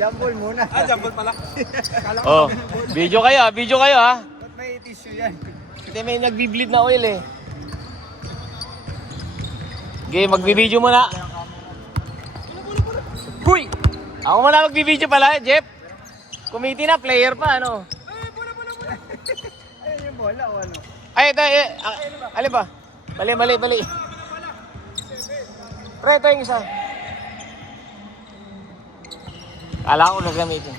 Jambol muna. Jambol pala. Oh, video kayo ha. Ba't may tissue yan? Hindi may nagbi-bleed na oil eh. Okay, magbi-video muna. Huy! Ako muna magbi-video pala, Jeff. Committee na, player pa, ano? Ayun yung bola o ano? Ay, ito, alin ba? Mali. Pre, ito yung isa. Kala ko nagamitin.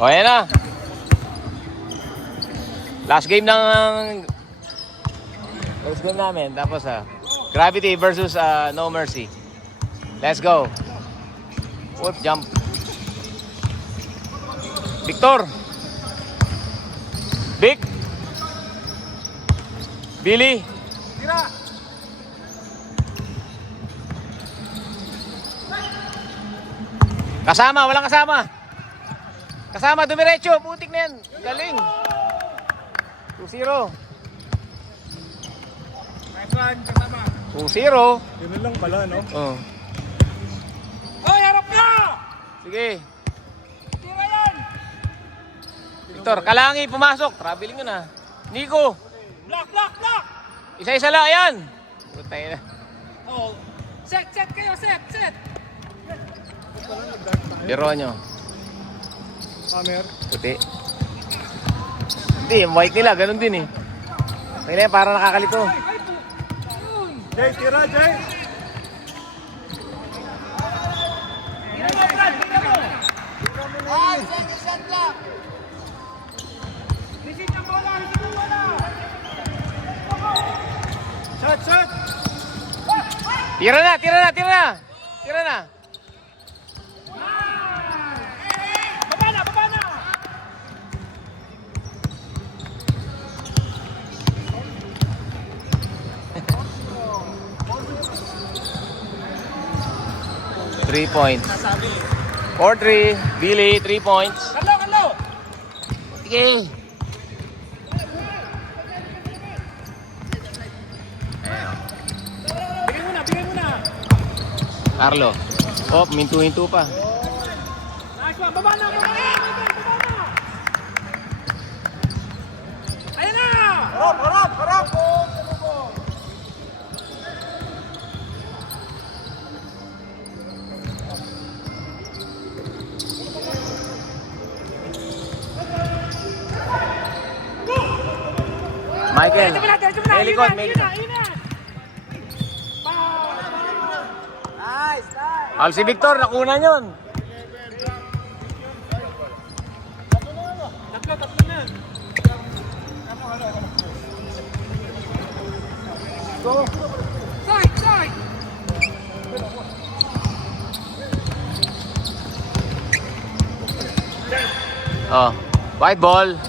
O, ayan na. Last game namin. Tapos, Gravity versus No Mercy. Let's go. Whoop, jump. Victor. Vic. Billy. Tira! Kasama, walang kasama. Kasama, dumiretso. Putik na yan. Galing. 2-0. Nice one, kasama. 2-0. Yun lang pala, no? Oh. Hoy, harap na! Sige. Tira yan! Victor, Kalangi, pumasok. Traveling yun ah. Nico. Block! Isa-isa lang, ayan. Putay na. Oh. Set kayo, set! Deronyo. Hammer. Puti. Hindi, yung white nila, ganun din eh. Kaya yan, parang nakakalito. Jay, tira, Jay! Tira mo, Brad! Tira mo! Ay, set lang! Receive ng bola! Shot! Tira na! Baba na! 3 points. 4-3. Billy, 3 points. Kanlo! Sige. Bigay mo na! Carlo. Oh, mintu-hintu pa. Nice one! Baba na! Ayan na! Harap! Michael. Diretso mo na! May likod. Ayun na! Nice! Al si Victor, nakunan yun. Tatlo na! Go! Side! Oh, white ball.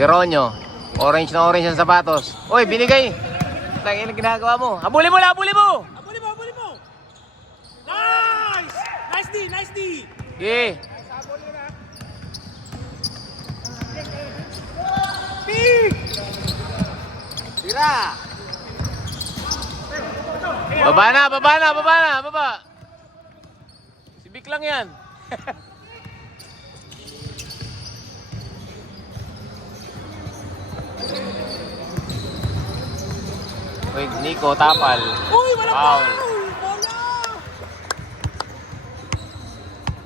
Deronyo. Orange ang sapatos. Uy, binigay. Tangin ang ginagawa mo. Habulin mo! Abuli mo! Nice D! Okay. Big! Tira! Baba. Si Vic lang yan. Uy, Nico, tapal. Uy, walang Foul. Bola!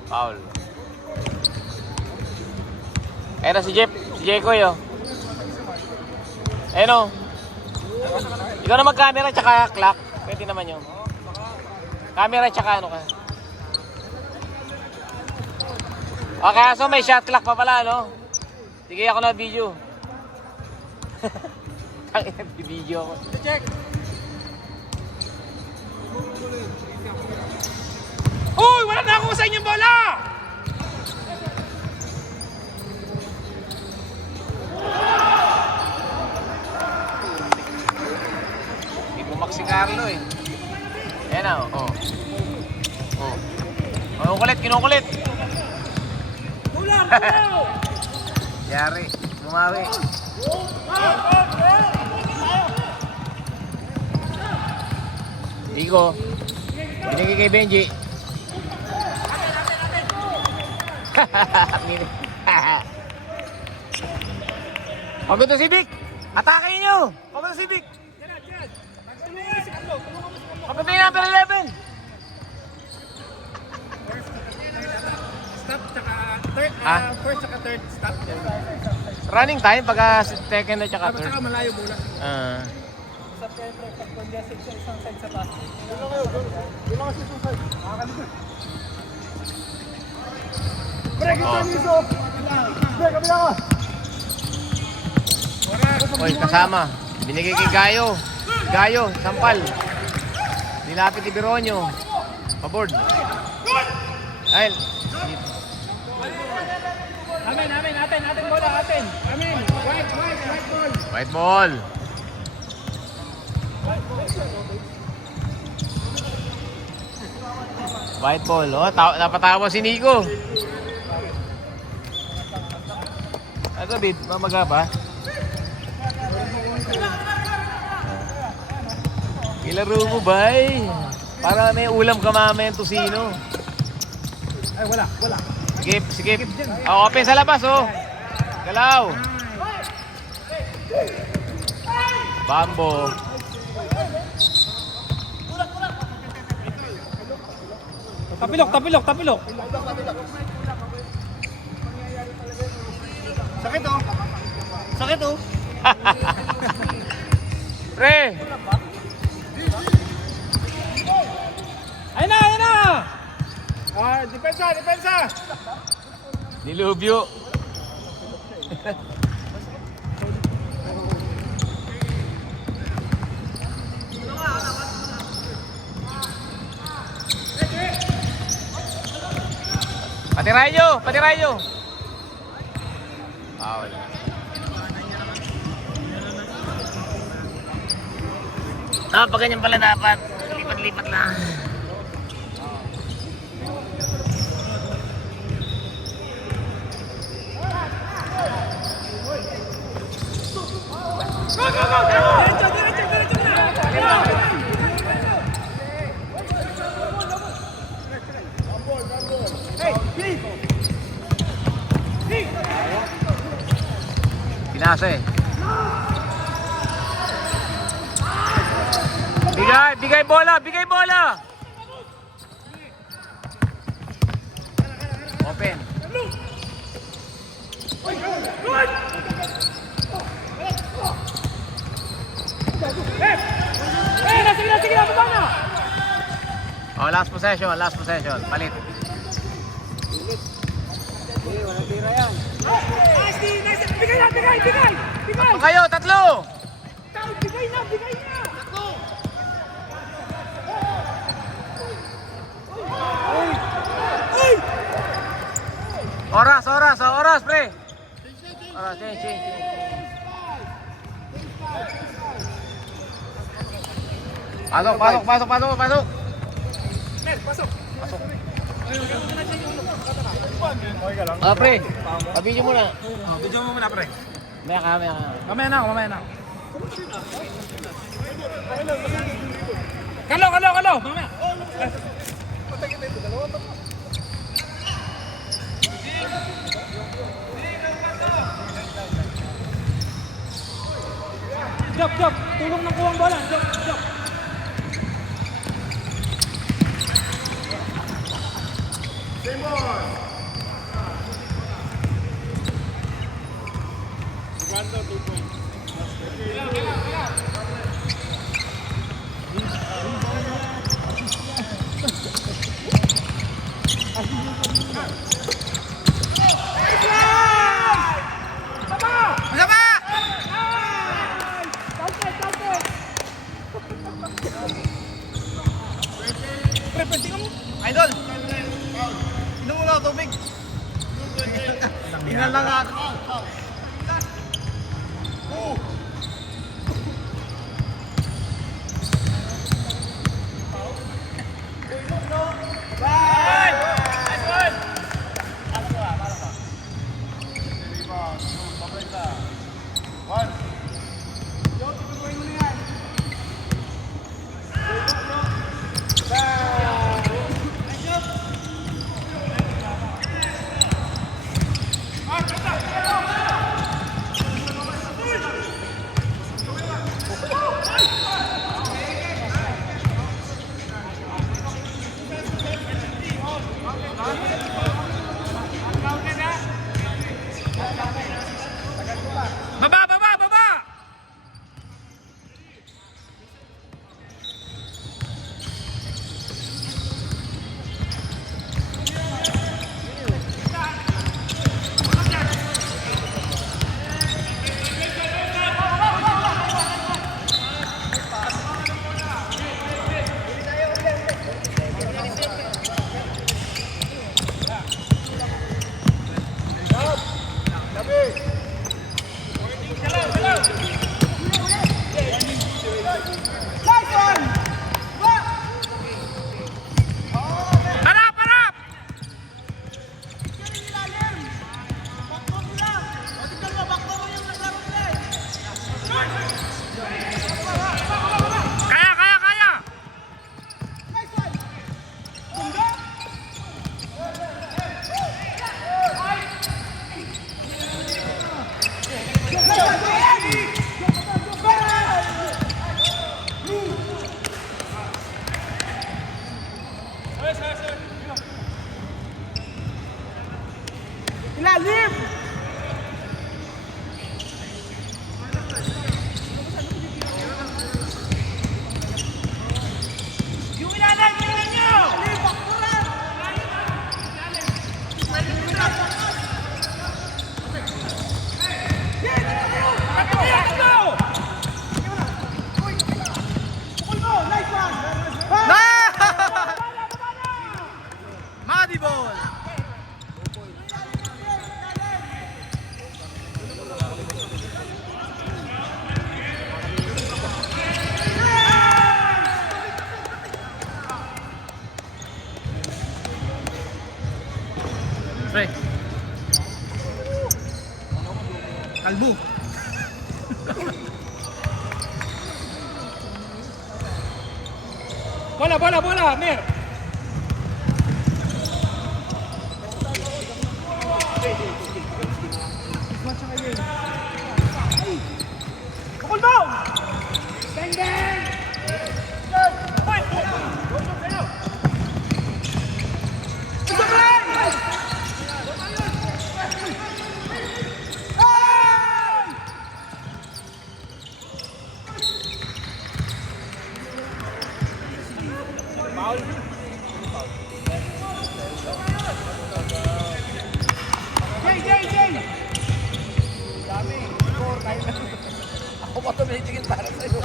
Foul. Ayan na si Jeff. Si Jekoy, oh. Ayan, oh. Ikaw na mag-camera tsaka clock. Pwede naman yun. Camera tsaka ano ka. Okay, so may shot clock pa pala, no? Sige, ako na video. Ang video ako. Check! Uy! Wala na ako sa inyong bola! Hindi bumak si Carlo eh. Ayan na, oh. Kinukulit. Yari, bumawi. Iko. Binigay kay Benji. Papunta si Vic! Atake nyo! Papunta si Vic! Papunta yung number 11! Stop, tsaka third, first tsaka third, stop. Running time pagka second at saka third. Tsaka malayo bola. Sa Pedro, pag congested sa isang side sa taas. Doon kayo, doon kasi itong side. Makakalikod. Break it down, Iso! Break, kabila ka! Oy, kasama. Binigay kay Gayo. Gayo, sampal. Nilapit ni Bironyo. Paboard. Ay. Atin bola, atin. Amin. White ball. White ball. White ball. Oh, napatawa si Nico. Ano, Bid? Mamaga pa? Ilaro mo, bay. Para may ulam ka mamaya yung tosino. Ay, wala. Skip. Oh, open sa labas, oh. Galaw. Bambo. Tapilok. Sakit oh. Pre. Ayun na. Depensa. Nilubyo. Patiray nyo. Foul. Pag ganyan pala dapat. Lipat lang. Pinasa eh. Bigay bola. Open. Sige na, baba na. Oh, last possession. Palit. Walang tira yan. Nice. Bigay. Tatlo kayo, tatlo. Bigay na. Oras, pre. Oras, change. Pasok. Mer, pasok. Pre. Pabidyo muna. Video mo muna, pre. Maya ka. Mamaya na. Kalo. Mamaya. Job. Tulong ng kuwang bola. Job. Idol! Inom mo na tubig. Tingnan lang ako. Baba, baba, baba! Harap, harap! Kaya, kaya, kaya! Ilalim! Yung ilalim, tingnan nyo! Muddy ball! Pre. Kalbo. Bola, bola, bola, Mer! Bukol mo! Bang, bang! Jay, Jay, Jay! Ako pa tumitingin para sa'yo.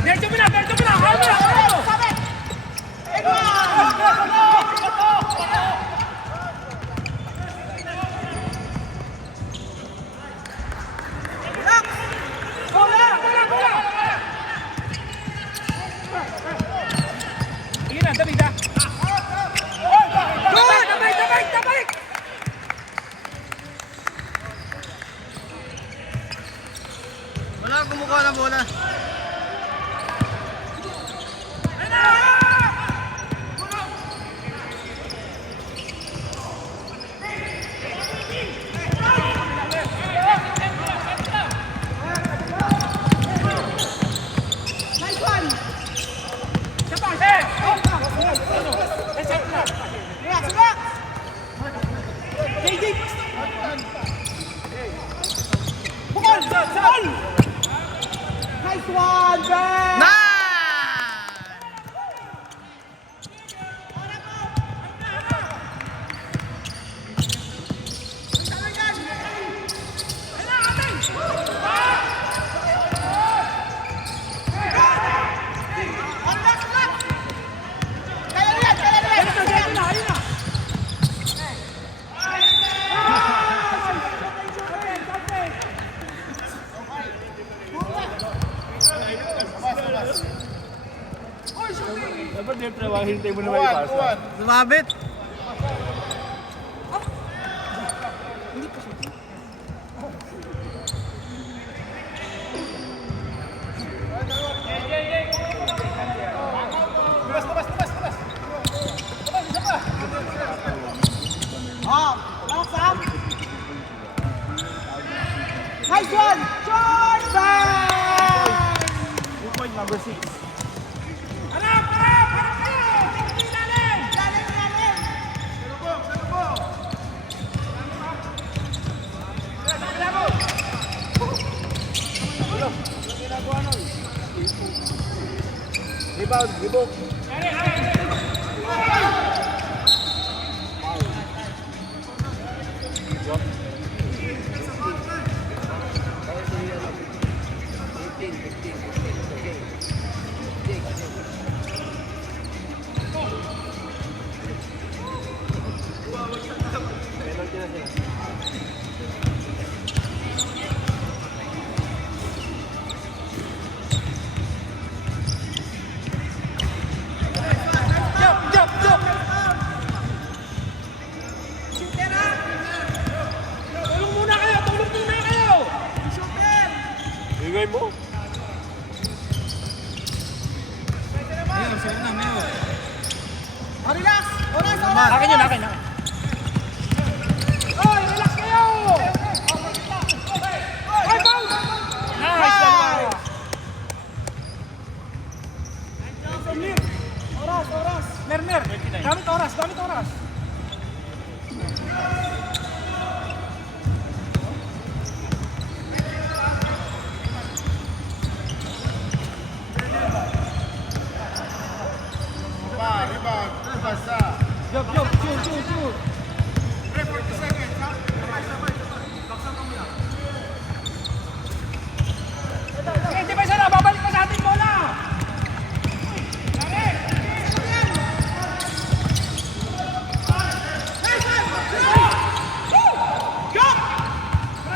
Medyo mo na, medyo mo na! Hawa mo na, hawa mo! Bola, bola, bola! Sige na, damig na! Good! Damig, damig, damig! Wala kang kumukuha ng bola. Bukol! Bukol! Dapat din pre, hintay mo na may pasa. Lumabit. Nice one! Jordan! 2 point number 6. Harap kayo! Ilalim! Ilalim! Rebound, rebound. Tulong muna kayo! Ingay mo. Relax! Oras! Akin yun, akin. Oy, relax kayo! Oy, foul! Nice. Oras! Mermer. Gamit oras. Shoot. Hindi ba sana? Babalik pa sa ating bola!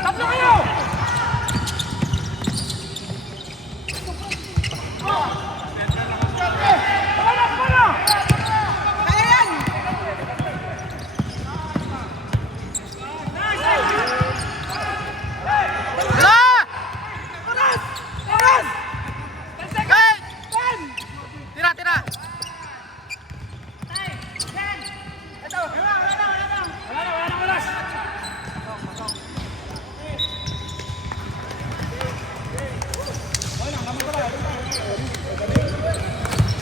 Tatlo kayo! Kumana! Kaya yan! Oras! 10 seconds! 10! Tira. Ito! Wala na oras!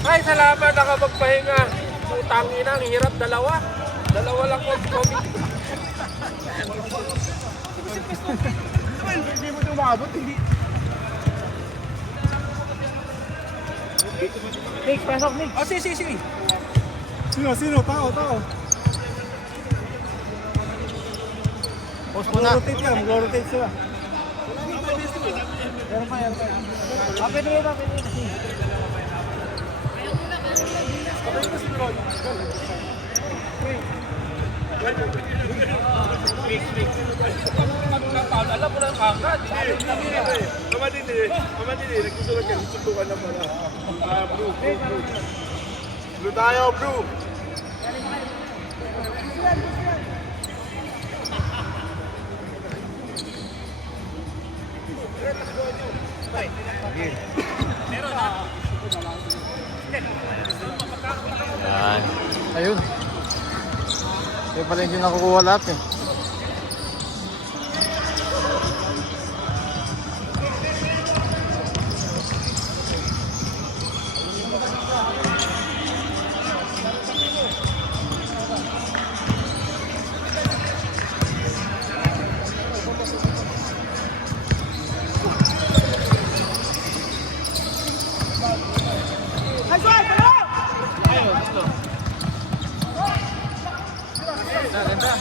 Ay, salamat nakapagpahinga. Putangin ang hirap dalawa. Dalawa lang COVID. Hindi mo ito maabot, hindi. Nick, pasok Nick. Oh, sige. Sino? Tao. Post muna. Mag-rotate sila. Pwede yun. Alam mo lang kagad. Kamatindi. Nagsusulat ka. Tutukan na pala. Blue. Blue tayo, blue. Yan. Ayun. Kaya pala hindi nakukuha lahat eh. Ganda.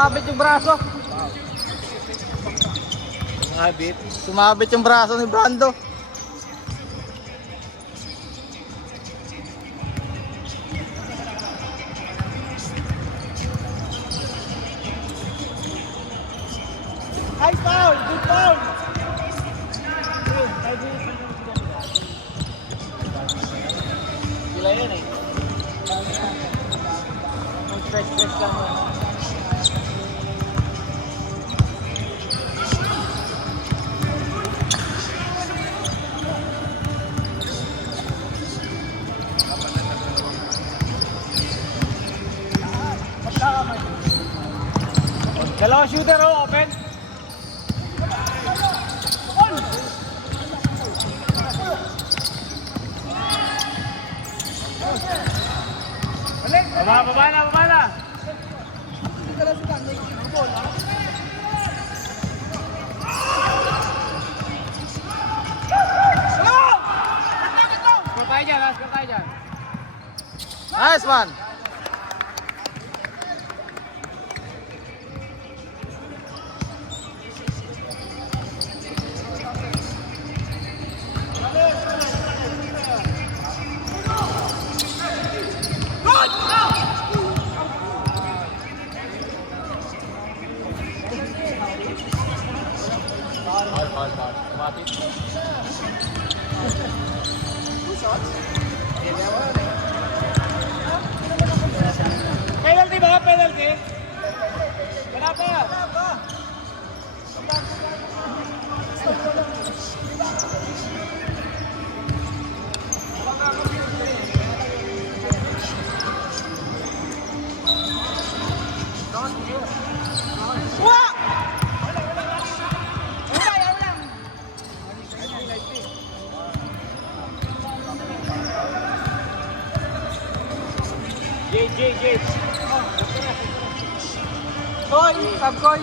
Sumabit yung braso. Sumabit yung braso ni Brando. High foul! Good foul! Sila yun eh. Stress lang mo. Dalawang shooter oh, open. Baba na. Score tayo dyan. Nice one. Penalty ba? Penalty? Wala pa. Jade. Koy, sub-koy.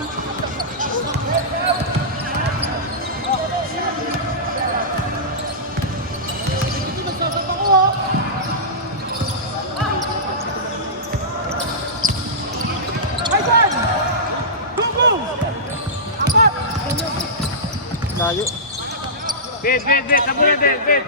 Layo. Bed. Sabo na, bed.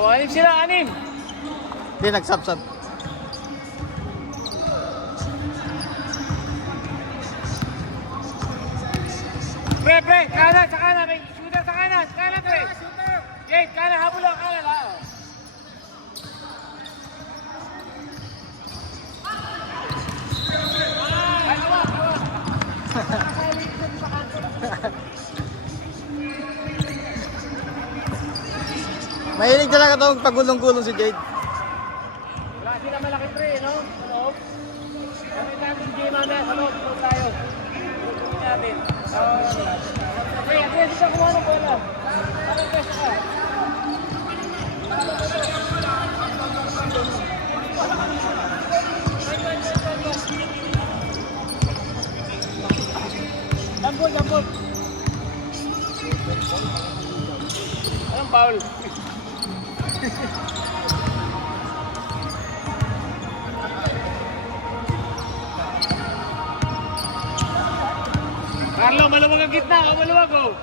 O, anim sila. Hindi, nagsabsab. Pre, kanan, sa kanan. May shooter sa kanan. Pre. Jade, kanan, habol lang, kanan. Mahilig talaga itong pagulong-gulong si Jade. Wala sila malaki pre, no? Sa loob. Kami natin si Jay mamaya sa loob. Tulog tayo. Tulog natin. Pre, atreso siya kung anong bola. Atreso ka. Jambol. Anong foul? Carlo, maluwag ang gitna. Maluwag oh.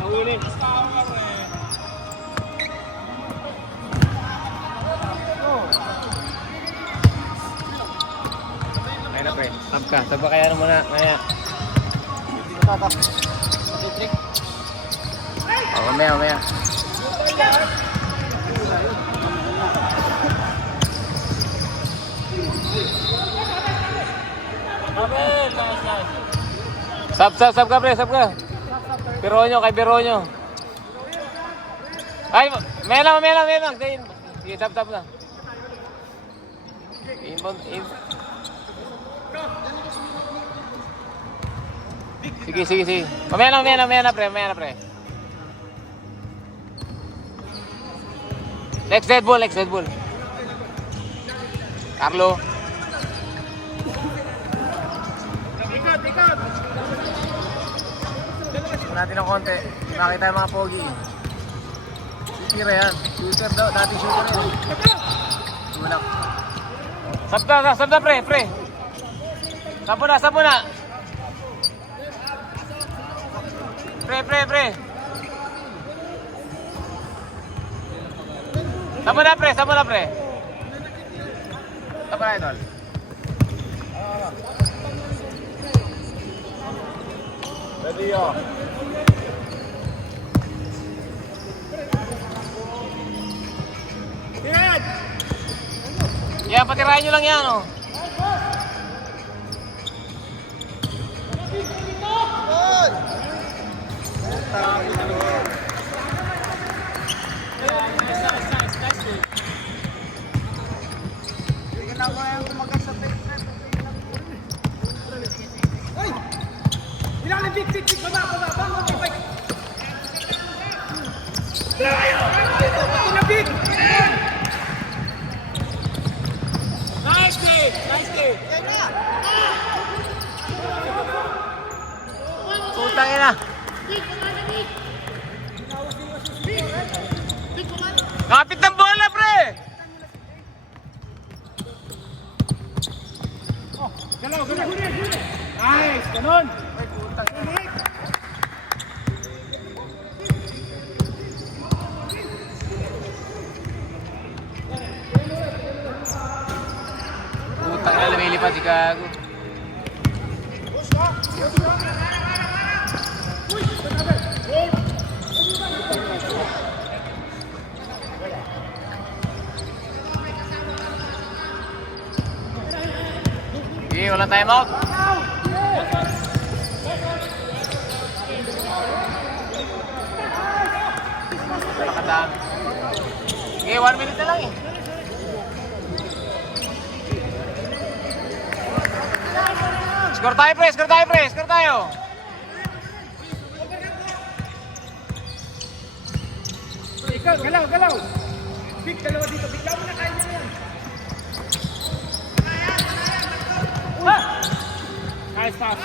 Nahuli. Kaya na pre. Tap ka. Tagpa kaya naman muna. Kaya. Mamaya. Sab ka pre, sab ka. Kay Bironyo. Ay, may lang. Sige, sab na. Sige, sige, sige. Mamaya na, pre. Next dead ball. Carlo. Ikot. Tignan natin ng konti. Nakita yung mga pogi. Shooter yan. Shooter daw. Dating shooter yan. Tulak. Sabda, pre. Sabo na. Pre. Sabo na, pre. Sabo na, idol. Ready, oh. Tingnan! Yeah, patirahin nyo lang yan, oh. Ilalim, big, baba, big. Big. Nice game. Putang ina. Kapit ng bola, pre! Galaw. Nice, ganun. Putang ina, lumilipad si Gago. Okay, walang time out. Nakadami. Okay, 1 minute na lang eh. Score tayo, pre! Score tayo! Ikaw, galaw. Big, dalawa dito. Bigla mo na kain mo yan. Nice pass.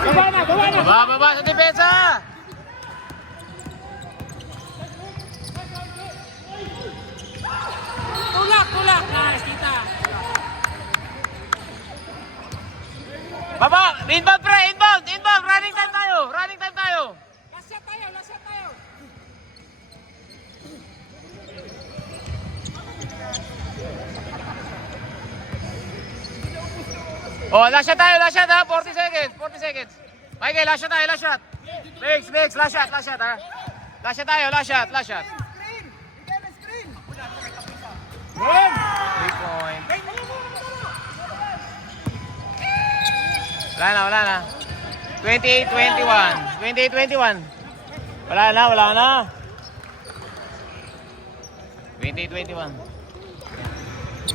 Baba na. Baba sa depensa! Tulak. Nice, kita. Baba! Inbound, pre! Inbound! Running time tayo! Last shot tayo. Oh, last shot ha! 40 seconds! Michael, last shot! Mix, last shot ha! Last shot! 3 point. Wala na. 28-21. Wala na. 28-21.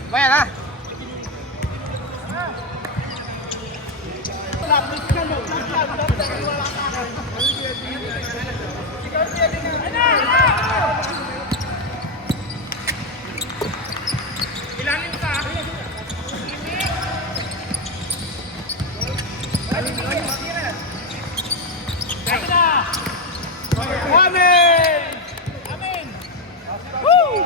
Bayan ha! Ilalim ka. Amen. Woo!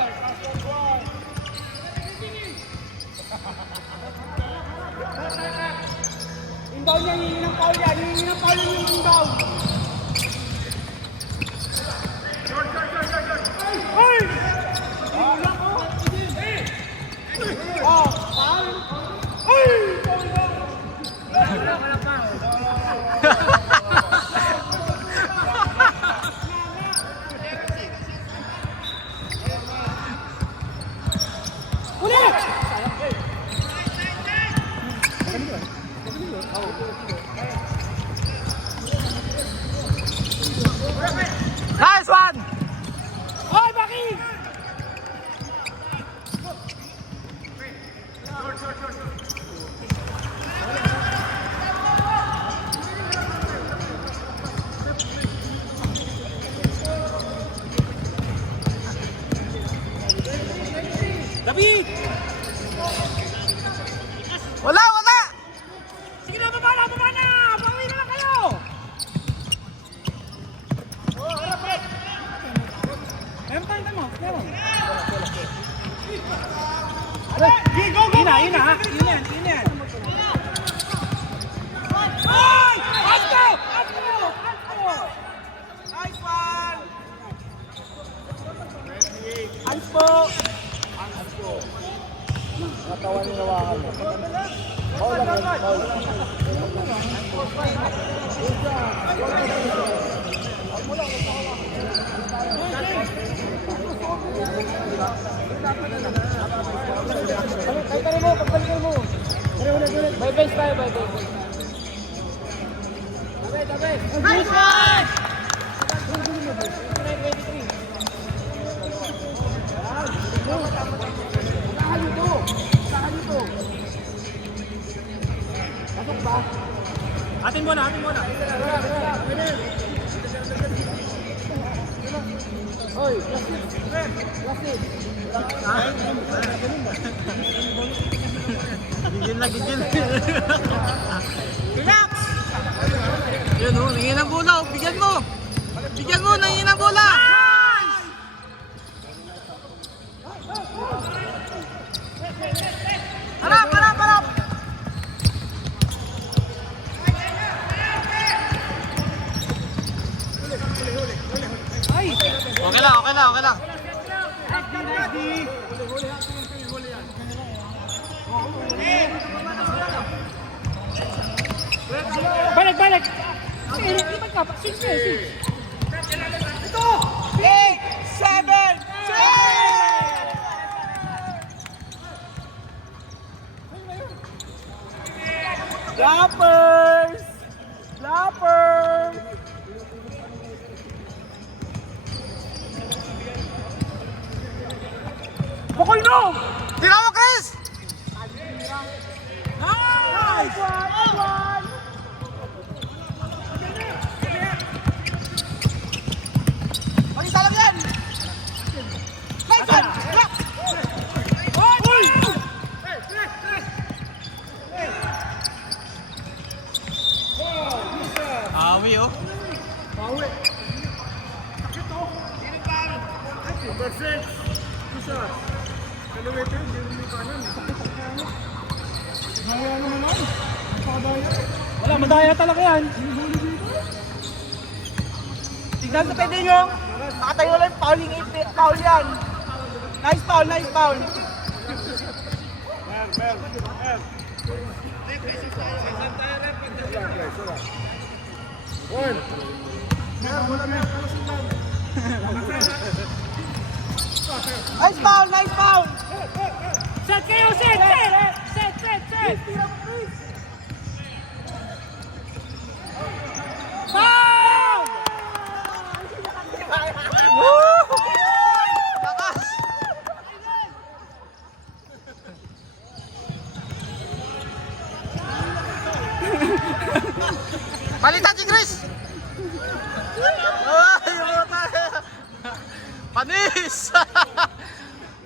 Inbound niya, hihingi ng foul yan. Hihingi ng foul yung inbound. Ay! Oh, foul! Ay! Wala pa. Ulit! David! Wala, wala! Sige na, baba na! Bawi na lang kayo! Meron tayo, tama. Meron. Go! Yun yan. Ay! Asko! Katawan yung nawakan mo. Paul lang yan, Paul. Kaya mo, pagbalikan mo. Bye-bye tayo, bye-bye. Tabi! Nice one! 23. Atin mo na. Oy, Gigil. Relax! Yun o, nangin ang bola. Bigyan mo, nangin ang bola. Harap! Okay lang. Balik! Lipat ka, 6 minutes. Ito! 8, 7, 6! Lappers! Bukol no! Tira mo, Chris! Nice! One! Pag-isa lang yan! Nice one! Drop! Uy! Awi oh. Wala, madaya talaga yan. Tignan sa pwede nyo. Nakatayo lang fouling foul yan. Nice foul. Nice foul. Set kayo, set! Foul! Lakas! Palitan si Chris! Ay, buta!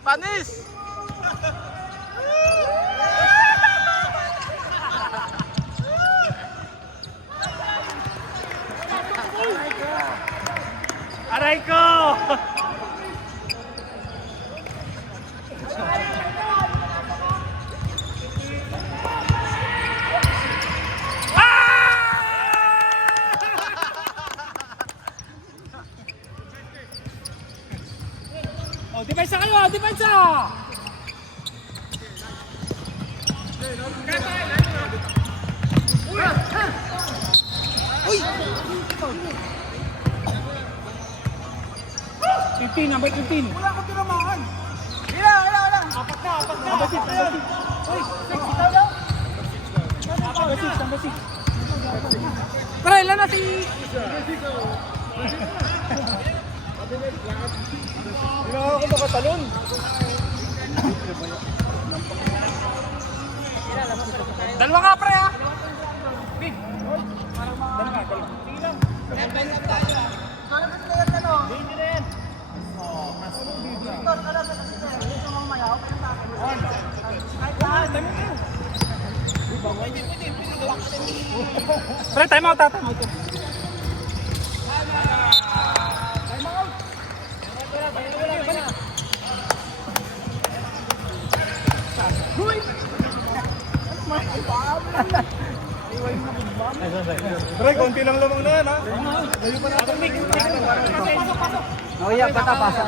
Panis! Aray ko! Oh, depensa kayo! Depensa! Uy! 15, number 15. Wala akong tinamaan. Wala. Apat na. Number 6. Uy, 6 ikaw daw? Number 6. Tara, ilan na si... Hindi na ako makatalon. Dalawa nga, pre, ha? Big. Dalawa. Sige lang. Ano ba tayo? Hindi na yan. Victor, ano ba tayo? Gusto mo mayaw? Pre, time out, time out. Pre, konti lang lamang na yan, ha? Layo pa natin. Oh, yeah, bata pasa.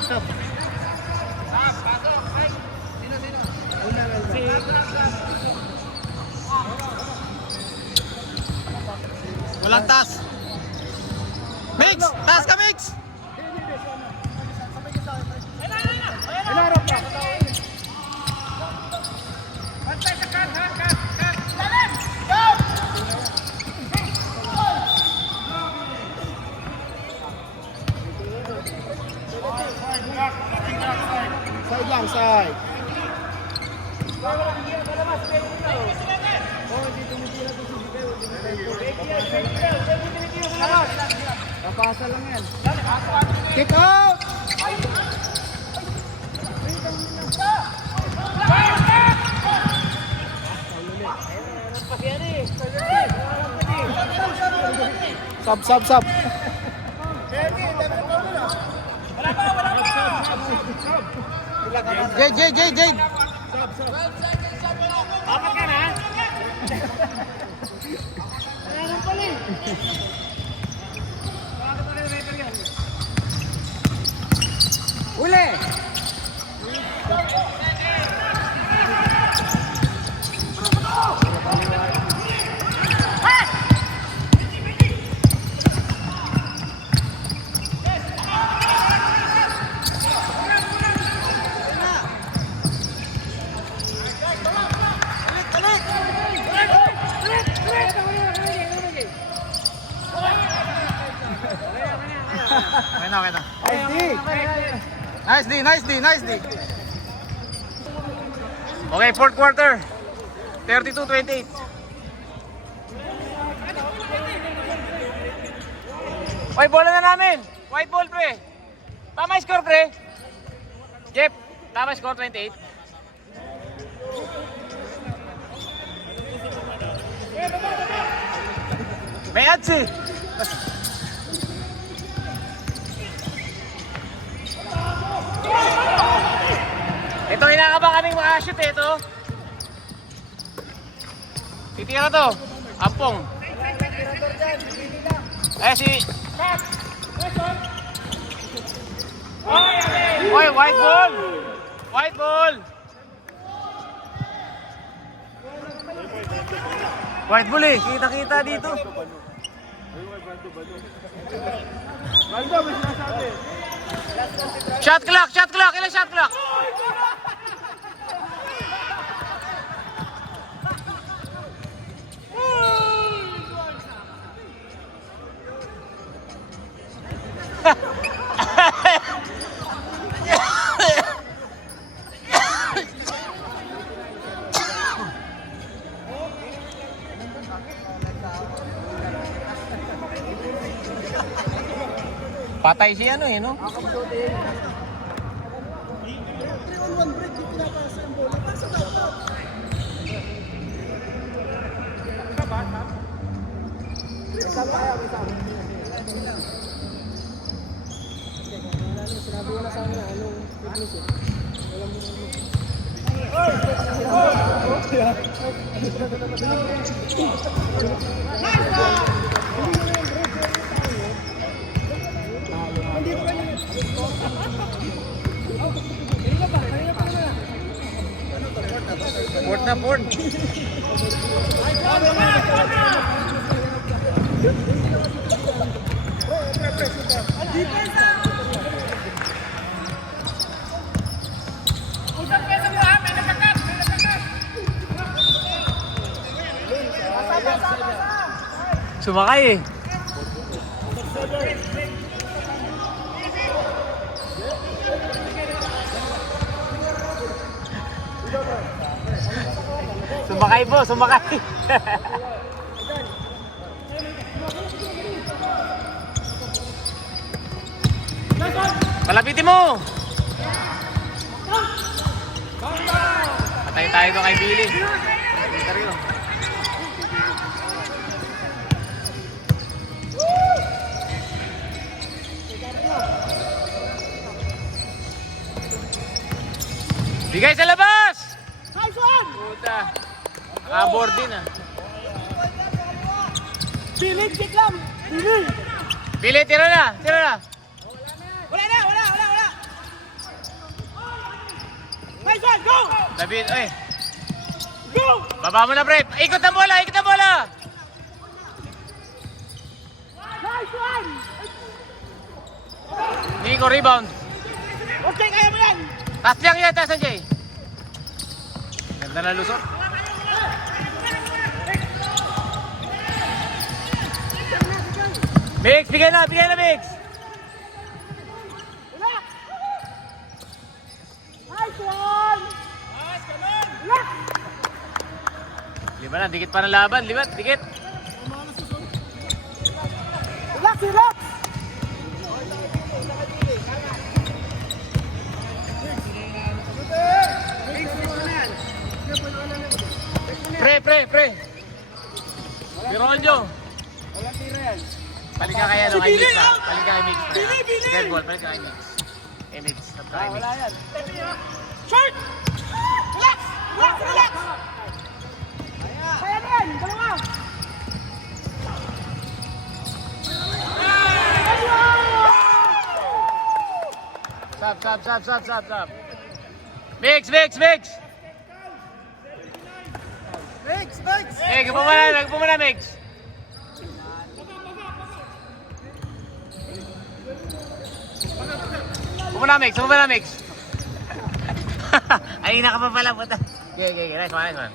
Stop. Walang taas. Mix! Taas ka, Mix! Inarap na. Side lang, side. Kapasa lang yan. Kick out! Sub. Jade! Apat ka na? Uli! Okay na. Nice D. Okay, fourth quarter. 32-28. White ball na namin. White ball, pre. Tama yung score, pre. Jeff, tama yung score, 28. May ads eh. Ito, inakabang kaming makashoot eh, ito. Titira to. Ampong. Eh, si... Oy, white ball! White ball! White ball eh, kita-kita dito. Shot clock! Ilan shot clock? Patay si ano eh, no? Port na port. Sumakay eh. Sumakay po, sumakay. Palapitin mo. Patay tayo doon kay Billy. Dito rin. Bigay sa labas! Nice one! Puta. Naka-board din ah. Billy, kick lang! Billy! Billy, tira na! Tira na! Wala na! Wala! Nice one! Go! David, oy. Go! Baba mo na, pre. Ikot ang bola! Ikot ang bola! Nice one! Nico, rebound. Okay, kaya mo yan! Taas lang yan, taas Jay. Ganda na lusot. Mix, bigay na, Mix. Relax! Nice one! Relax! Lima na, dikit pa ng laban. Lima, dikit. Relax! Relax! Pre. Pironjo. Walang tira yan. Balik ka kaya, no? Kay Mix na. Balik ka kay Mix. Billy! Dead ball, balik ka kay Mix. Kay Mix. Kay Mix. Wala yan. Short! Relax! Relax! Kaya na yan! Dalawa! Stop. Mix. Eh, gagpo mo na, Mix. Pumuna, Mix. Ay, naka pa pala, puta. Okay. Nice one.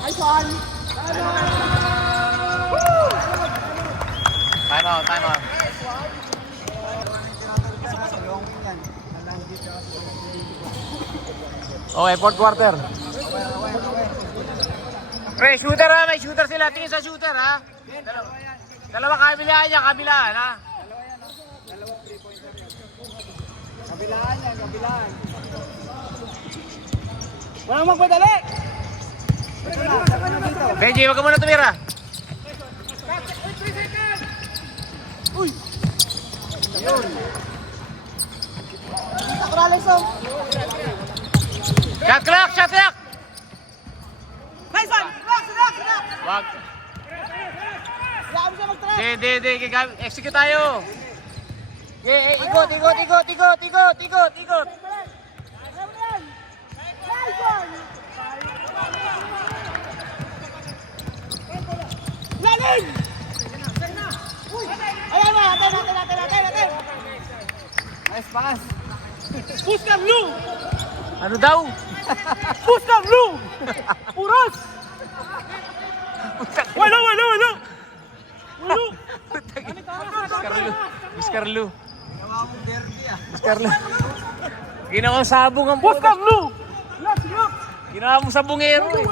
Nice one! Time out. Okay, fourth quarter. Pre, shooter ha, may shooter sila. Tingin sa shooter ha. Dalawa kabilaan niya, ha. Kabilaan yan, kabilaan. Walang magpadali! Benji, wag ka muna tumira. Sakurales oh! Shot clock. Nice one! Relax! Wag. Wala kami siya mag-try! Di. Execute tayo. Ikot. Ayaw mo yan! Nice one! Lalim! Ayan na! Atay! Nice pass. Push kang Lou! Ano daw? Push kang Lou! Puros! Wala! Biscarlo. Gawa mong derby ah. Carlo. Ginawang sabong ang Boss puto. Carlo! Relax, relax! Ginawa mong sabongero eh.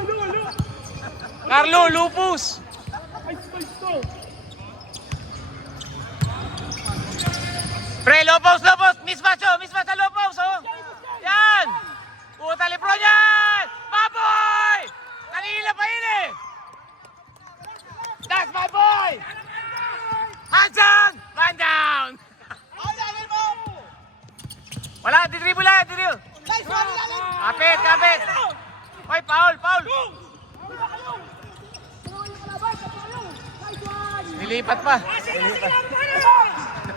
Carlo, lupus! Pre, low post, mismatch oh, mismatch sa low post oh. Yan! Puta Lebron yan! Baboy! Kanina pa yun eh! That's my boy! Hands down! Man down! Wala, didribble lang, didribble! Nice one, Lalim! Kapit, kapit! Hoy, foul, foul! Nilipat pa. Nilipat.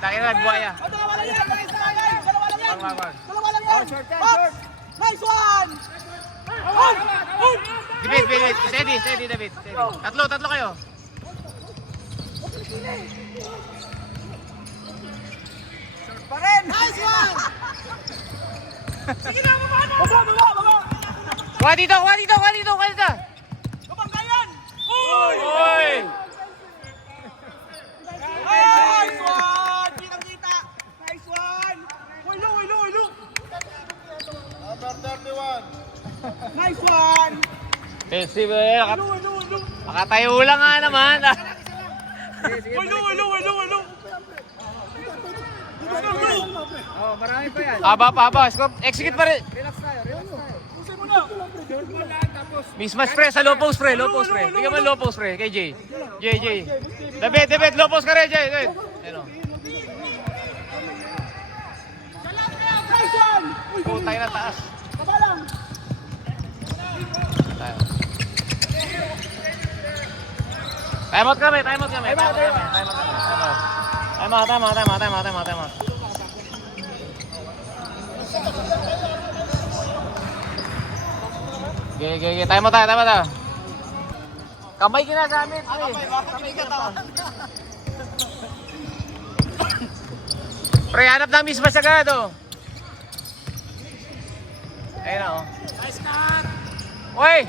Takin na, buhaya. Dalawa lang yan! Nice one, guys! Dalawa lang yan! Wag. Dalawa lang yan! Box! Nice one! On! On! David. Steady, David. Steady. Tatlo kayo. Pa rin! Nice one! Sige na, baba! Kuha dito. Kabangga yan! Oy! Nice one! Kitang-kita! Nice one! Look! Nice one! Pensi ba yan? Makatayo lang nga naman. Oh, marami pa yan. Aba. Score. Execute pa rin. Relax tayo. Mismatch pre sa low post pre. Bigyan mo low post pre kay Jay. David, low post ka rin Jay. Ano? Nice one! Putay na taas. Baba lang! Tayo. Time out kami. Time out. Okay. Time out tayo. Kamay ginagamit. Kamay ka to! Pre, hanap ng mismatch agad oh. Ayun na oh. Nice cut! Uy!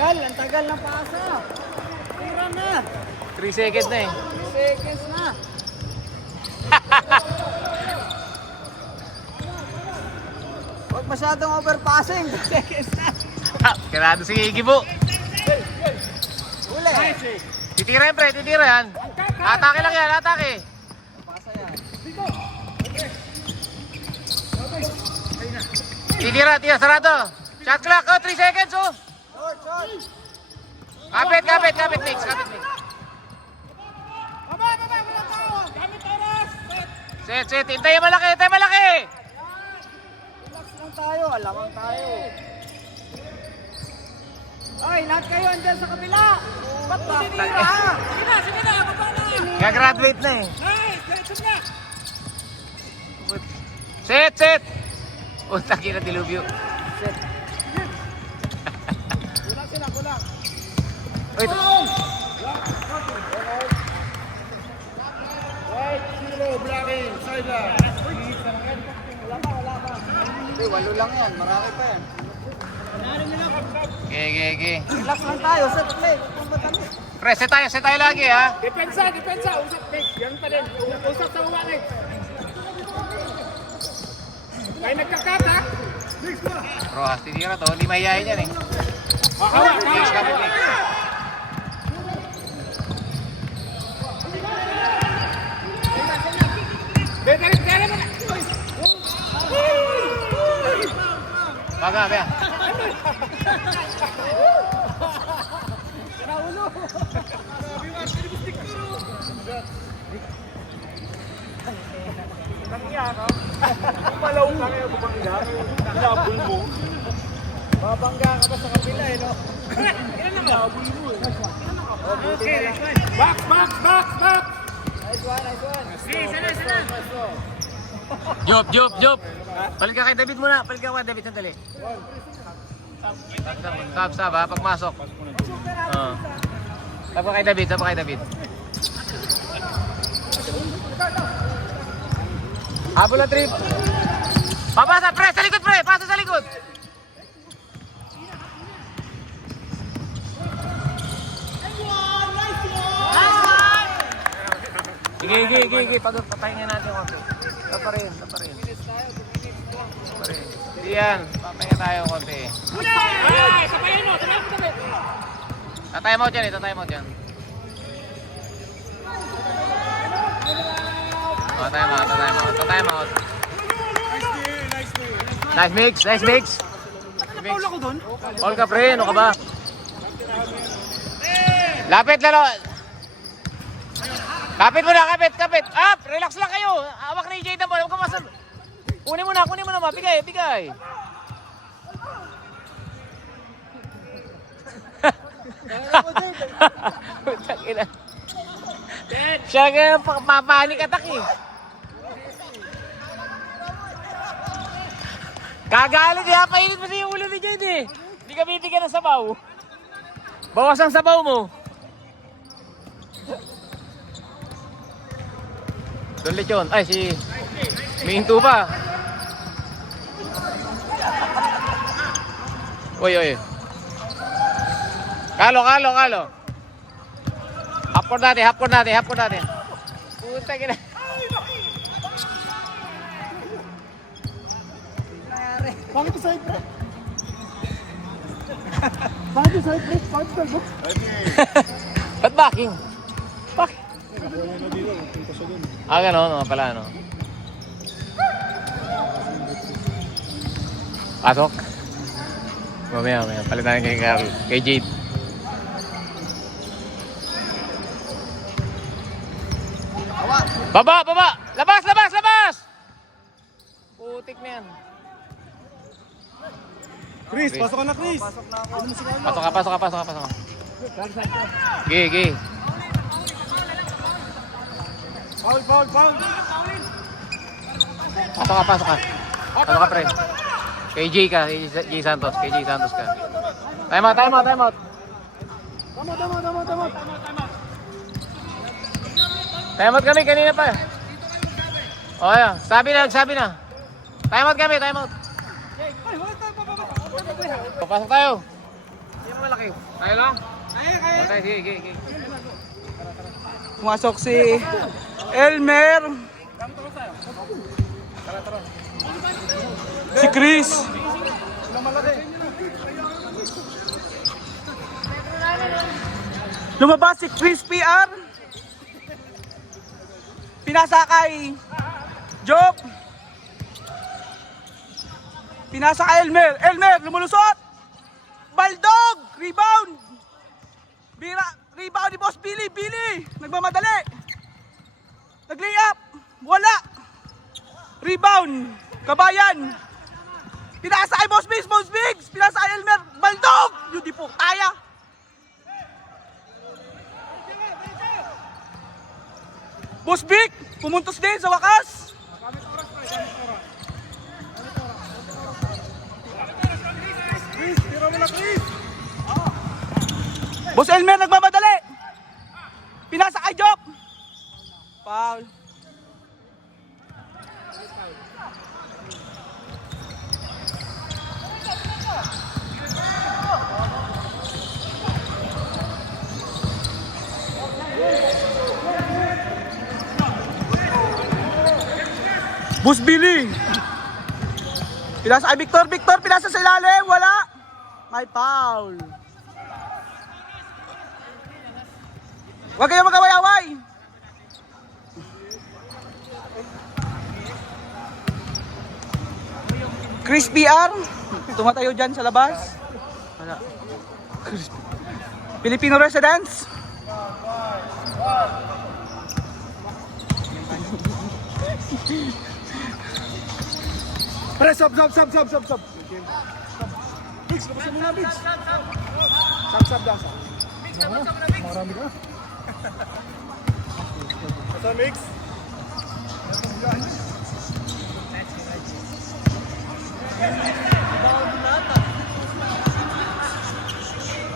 Ang tagal ng pasa! Tira na! 3 seconds na eh. 3 seconds na! Huwag masyadong overpassing! 2 seconds na! Karado si Iggy po. Uli! Titira yan. Atake lang yan, atake. Pasa yan. Titira, sarado. Shot clock, 3 seconds oh. Short! Kapit, mix. Baba! Walang tao! Gamit oras! Set. Hintay malaki. Relax lang tayo, alamang tayo. Ay, lahat kayo andyan sa kabila! Ba't mo sinira? Sige na, baba na! Gagraduate na eh. Nice! Diretso na! Set. Utang ina dilubyo. Kulang. Wait. Hindi, 8 lang yan. Marami pa yan. Okay. Relax lang tayo. Set play. Kung matami. Pre, set tayo lagi ha. Depensa. Usap, Nick. Yan pa rin. Usap sa uwangit. Kaya nagkakat, ha? Rojas, titira to. Hindi mahihayin yan eh. Hawa. Mix, kapit mix. Dere mo na. Baga. Malaw ka ngayon, bumangga. Nabul mo. Babangga ka pa sa kabila eh, no? Nabul mo eh. Okay, next one. Back. Nice one. Job. Palit ka kay David muna. Sandali. Stop ha, pagmasok. Stop ka kay David. Habol na trip. Papasa, pre! Sa likod, pre! Pasa sa likod! Nice Sige. Patayin natin konti. Ito pa rin. Yan, papahinga tayo konti. Sabayan mo. Tatay mo dyan. Tatay mo. Nice mix. Paul ako doon. All ka pre, ano ka ba? Lapit lalo. Kapit mo na, kapit. Up, relax lang kayo. Hawak ni Jay Tambol, huwag ka masal. Kunin mo na, bigay. Putang ina. Siya kaya papanik attack eh. Kagalit, kaya painit mo yung ulo ni Jade eh. Hindi ka bibigyan ng sabaw. Bawas ang sabaw mo. Don Lechon. Ay, si Minto pa. Uy. Kalo. Hapon natin. Puta ka na. Bakit ito side break? Ba't backing? Gano'n, pala, no? Pasok. Mamaya. Palitan kay Carl. Kay Jade. Baba! Labas! Putik na yan. Chris, pasok ka na, Chris. Pasok ka. Gi. Foul. Pasok ka, pre. Kay Jay Santos ka. Time out. Tama. Time out kami kanina pa. Oh, yeah. Sabi na. Time out kami. Papasok tayo. Hindi mo malaki. Tayo lang? Kaya. Sige. Pumasok si Elmer. Si Chris. Lumabas si Chris PR. Pinasa kay Job. Pinasa kay Elmer lumulusot. Baldog, rebound. Rebound ni Boss Billy. Nagmamadali. Nag-layup. Wala. Rebound. Kabayan. Pinasa kay Boss Biggs. Pinasa kay Elmer. Baldog. Yun di po. Kaya. Boss Big. Pumuntos din sa wakas. Chris, tira mo na, Chris. Boss Elmer nagmamadali. Pinasa kay Job. Foul. Boss Billy. Pinasa kay Victor, pinasa sa ilalim, wala. May foul. Huwag kayong mag-away-away. Chris PR, tumatayo dyan sa labas. Wala. Filipino residents. Pre, sub. Biggs, labasin mo na, Biggs. Sub daw. Marami ka. Ito, Mix.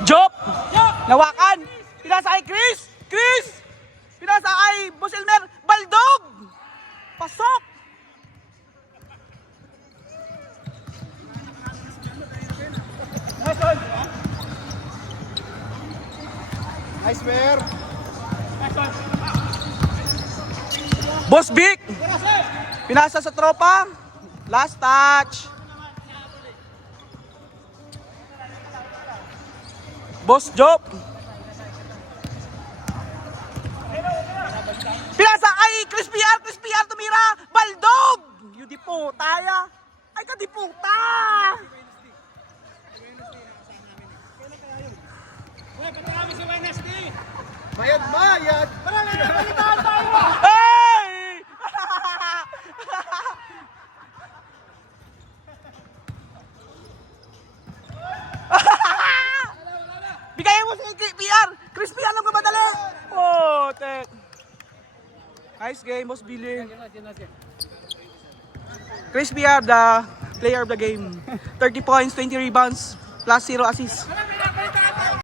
Job! Nawakan! Pinasa kay Chris! Pinasa kay Boss Elmer! Baldog! Pasok! Nice, Mer. Boss Vic! Pinasa sa tropa. Last touch. Boss Job. Pinasa ay Crispy R tumira. Baldog! Yun di po, taya. Ay ka di puta! Bayad! Hey! Bigayan mo si PR! Crispy, alam ka madali! Oh, tek. Nice game, Boss Billy. Crispy R, the player of the game. 30 points, 20 rebounds, plus 0 assists.